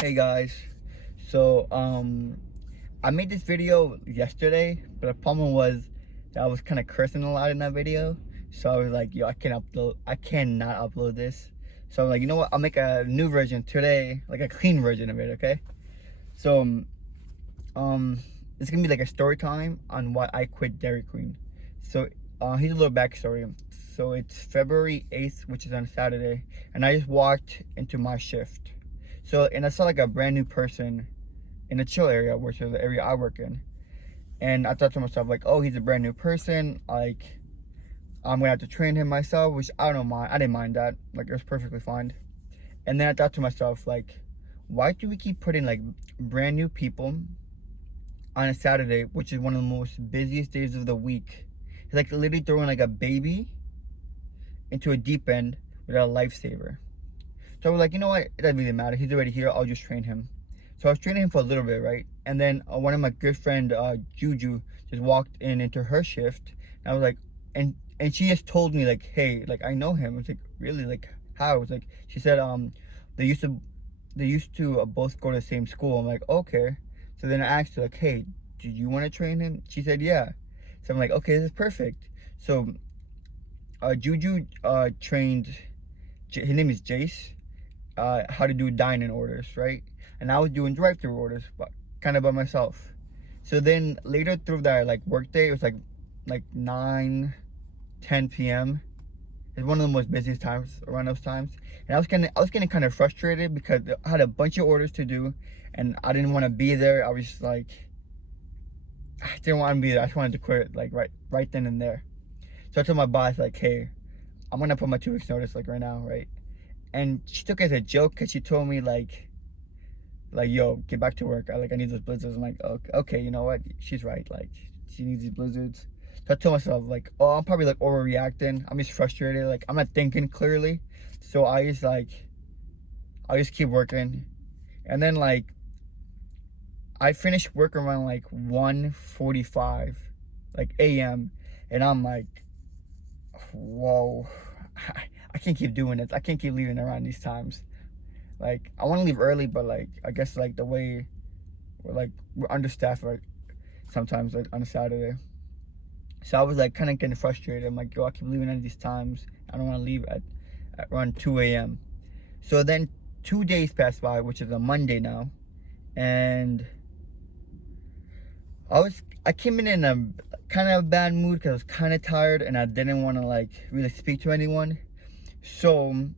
Hey guys, so I made this video yesterday, but the problem was that I was kind of cursing a lot in that video. So I was like, yo, I cannot upload this. So I'm like, you know what, I'll make a new version today, like a clean version of it. Okay, so it's gonna be like a story time on why I quit Dairy Queen. So here's a little backstory. So it's February 8th, which is on Saturday, and I just walked into my shift. So, and I saw like a brand new person in the chill area, which is the area I work in. And I thought to myself, like, oh, he's a brand new person. Like, I'm gonna have to train him myself, which I don't mind. I didn't mind that. Like, it was perfectly fine. And then I thought to myself, like, why do we keep putting like brand new people on a Saturday, which is one of the most busiest days of the week? It's like literally throwing like a baby into a deep end without a lifesaver. So I was like, you know what? It doesn't really matter. He's already here. I'll just train him. So I was training him for a little bit, right? And then one of my good friend, Juju, just walked into her shift. And I was like, and she just told me like, hey, like I know him. I was like, really? Like how? I was like, she said, they used to both go to the same school. I'm like, okay. So then I asked her like, hey, do you want to train him? She said, yeah. So I'm like, okay, this is perfect. So Juju trained. His name is Jace. How to do dine-in orders, right? And I was doing drive-through orders, but kind of by myself. So then later through that like work day, it was like 9, 10 p.m. It's one of the most busiest times around those times, and I was getting kind of frustrated because I had a bunch of orders to do, and I didn't want to be there. I was just like, I didn't want to be there. I just wanted to quit like right then and there. So I told my boss like, hey, I'm gonna put my 2 weeks notice like right now, right? And she took it as a joke because she told me like yo, get back to work. I need those blizzards. I'm like, okay, you know what? She's right. Like she needs these blizzards. So I told myself like, oh, I'm probably like overreacting. I'm just frustrated. Like I'm not thinking clearly. So I just keep working. And then like I finished work around like 1:45 like a.m. and I'm like, whoa, I can't keep doing this. I can't keep leaving around these times. Like I want to leave early, but like I guess like the way we're understaffed like sometimes like on a Saturday. So I was like kind of getting frustrated. I'm like, yo, I keep leaving at these times. I don't want to leave at around 2 a.m. So then 2 days passed by, which is a Monday now, and I came in a kind of bad mood because I was kind of tired and I didn't want to like really speak to anyone. So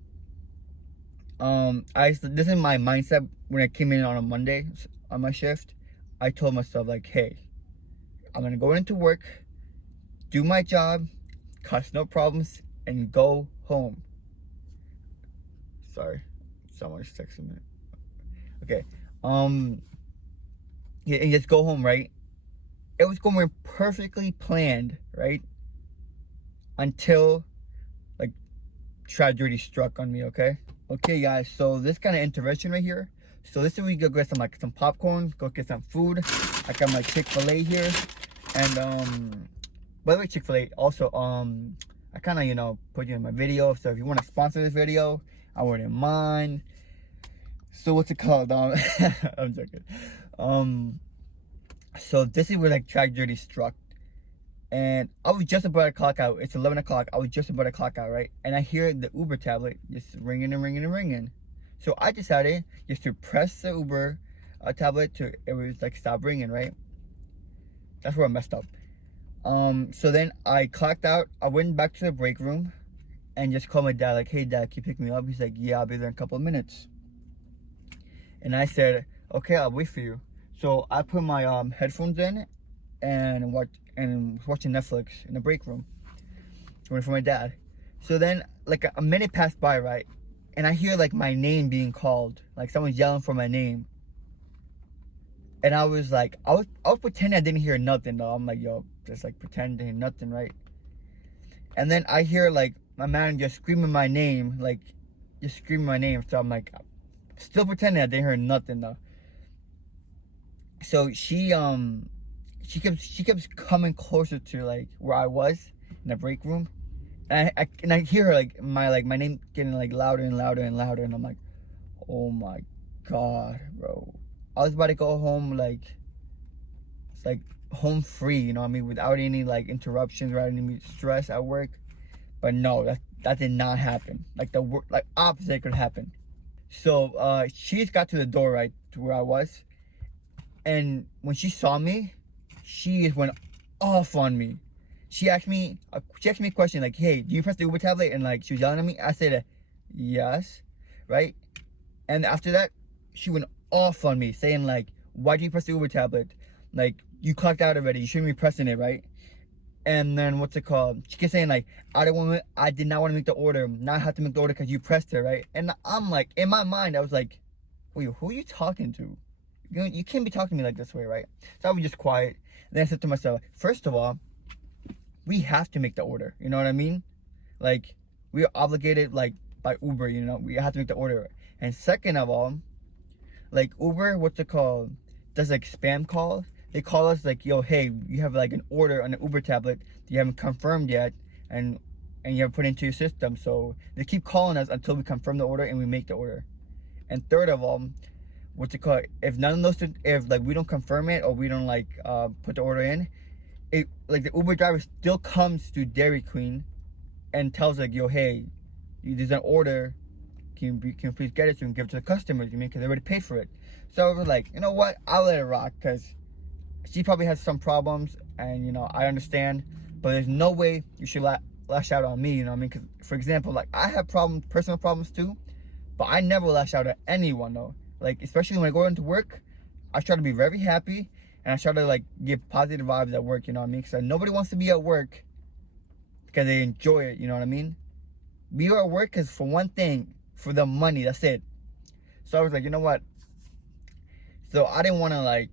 this is my mindset when I came in on a Monday on my shift. I told myself like, hey, I'm gonna go into work, do my job, cause no problems, and go home. Sorry, someone's texting me. Okay, yeah, and just go home, right? It was going perfectly planned, right? Until like tragedy struck on me. Okay guys, so this kind of intervention right here. So this is where we go get some popcorn, go get some food. I got my Chick-fil-A here, and by the way, Chick-fil-A also I kind of put you in my video. So if you want to sponsor this video, I wouldn't mind. So what's it called? I'm joking. So this is where like tragedy struck, and I was just about to clock out. It's 11 o'clock. I was just about to clock out, right? And I hear the Uber tablet just ringing and ringing and ringing. So I decided just to press the Uber tablet to it was like stop ringing, right? That's where I messed up. So then I clocked out. I went back to the break room and just called my dad like, hey dad, can you pick me up? He's like, yeah, I'll be there in a couple of minutes. And I said, okay, I'll wait for you. So I put my headphones in and was watching Netflix in the break room, waiting for my dad. So then like a minute passed by, right? And I hear like my name being called, like someone's yelling for my name. And I was like, I was pretending I didn't hear nothing though. I'm like, yo, just like pretending to hear nothing, right? And then I hear like my manager screaming my name, like just screaming my name. So I'm like, still pretending I didn't hear nothing though. So she keeps coming closer to like where I was in the break room, and I hear her like my name getting like louder and louder and louder, and I'm like, oh my God, bro. I was about to go home like it's like home free, you know what I mean, without any like interruptions, without any stress at work. But no, that did not happen. Like the like opposite could happen. So she's got to the door right to where I was, and when she saw me, she just went off on me. She asked me a question like, "Hey, do you press the Uber tablet?" And like she was yelling at me. I said, "Yes," right? And after that, she went off on me, saying like, "Why do you press the Uber tablet? Like you clocked out already. You shouldn't be pressing it, right?" And then what's it called? She kept saying like, I did not want to make the order. Now I have to make the order because you pressed it, right?" And I'm like, in my mind, I was like, "Wait, who are you talking to? You can't be talking to me like this way, right?" So I was just quiet. And then I said to myself, first of all, we have to make the order. You know what I mean? Like we are obligated like by Uber. You know, we have to make the order. And second of all, like Uber, what's it called? Does like spam calls. They call us like, "Yo, hey, you have like an order on an Uber tablet that you haven't confirmed yet, and you haven't put into your system." So they keep calling us until we confirm the order and we make the order. And third of all, what's it called? If none of those, if like we don't confirm it or we don't like put the order in, it like the Uber driver still comes to Dairy Queen and tells like, "Yo, hey, there's an order. Can you please get it so we can give it to the customers? You mean because they already paid for it?" So I was like, you know what? I'll let it rock because she probably has some problems, and you know I understand. But there's no way you should lash out on me. You know what I mean? Because for example, like I have personal problems too, but I never lash out at anyone though. Like especially when I go into work, I try to be very happy, and I try to like give positive vibes at work. You know what I mean? Because nobody wants to be at work because they enjoy it. You know what I mean? We are at work because for one thing, for the money. That's it. So I was like, you know what? So I didn't want to like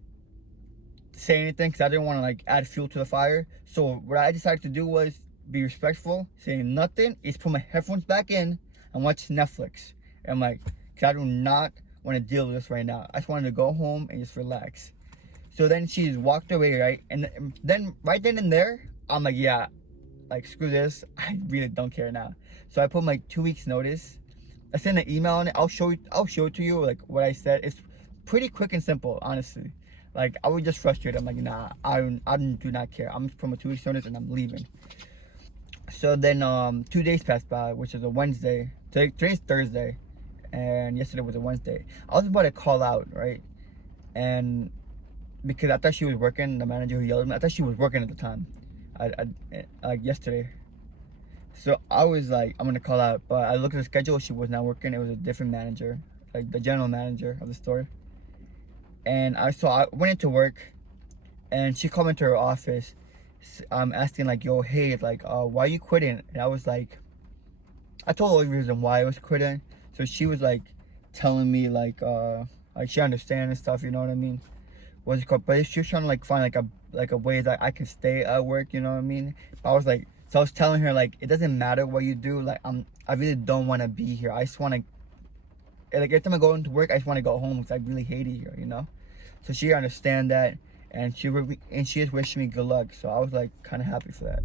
say anything because I didn't want to like add fuel to the fire. So what I decided to do was be respectful, saying nothing, is put my headphones back in and watch Netflix. And I'm like, because I do not want to deal with this right now. I just wanted to go home and just relax. So then she walked away, right? And then right then and there, I'm like, yeah, like screw this. I really don't care now. So I put my 2 weeks notice. I sent an email on it. I'll show it to you like what I said. It's pretty quick and simple, honestly. Like I was just frustrated. I'm like, nah, I do not care. I'm from a 2 weeks notice and I'm leaving. So then 2 days passed by, which is a Wednesday. Today's Thursday, and yesterday was a Wednesday. I was about to call out, right? And because I thought she was working, the manager who yelled at me, I thought she was working at the time. Like yesterday. So I was like, I'm gonna call out, but I looked at the schedule. She was not working. It was a different manager, like the general manager of the store. And I went into work, and she called me into her office, asking like, "Yo, hey, like, why you quitting?" And I was like, I told her the reason why I was quitting. So she was like, telling me like she understands and stuff. You know what I mean? What's it called? But she was trying to like find like a way that I can stay at work. You know what I mean? I was like, so I was telling her like, it doesn't matter what you do. Like I really don't want to be here. I just want to. Like every time I go into work, I just want to go home because I really hate it here, you know. So she understand that, and she just wished me good luck. So I was like kind of happy for that.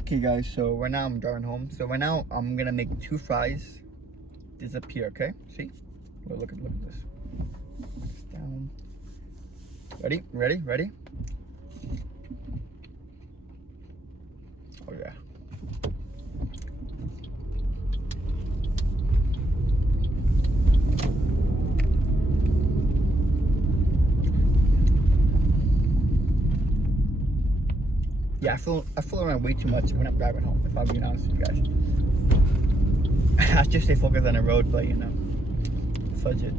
Okay, guys. So right now I'm driving home. So right now I'm gonna make 2 fries disappear. Okay, see? Look at this. It's down. Ready? Oh yeah. Yeah, I fool around way too much when I'm driving home, if I'm being honest with you guys. I just stay focused on the road, but you know, fudge it.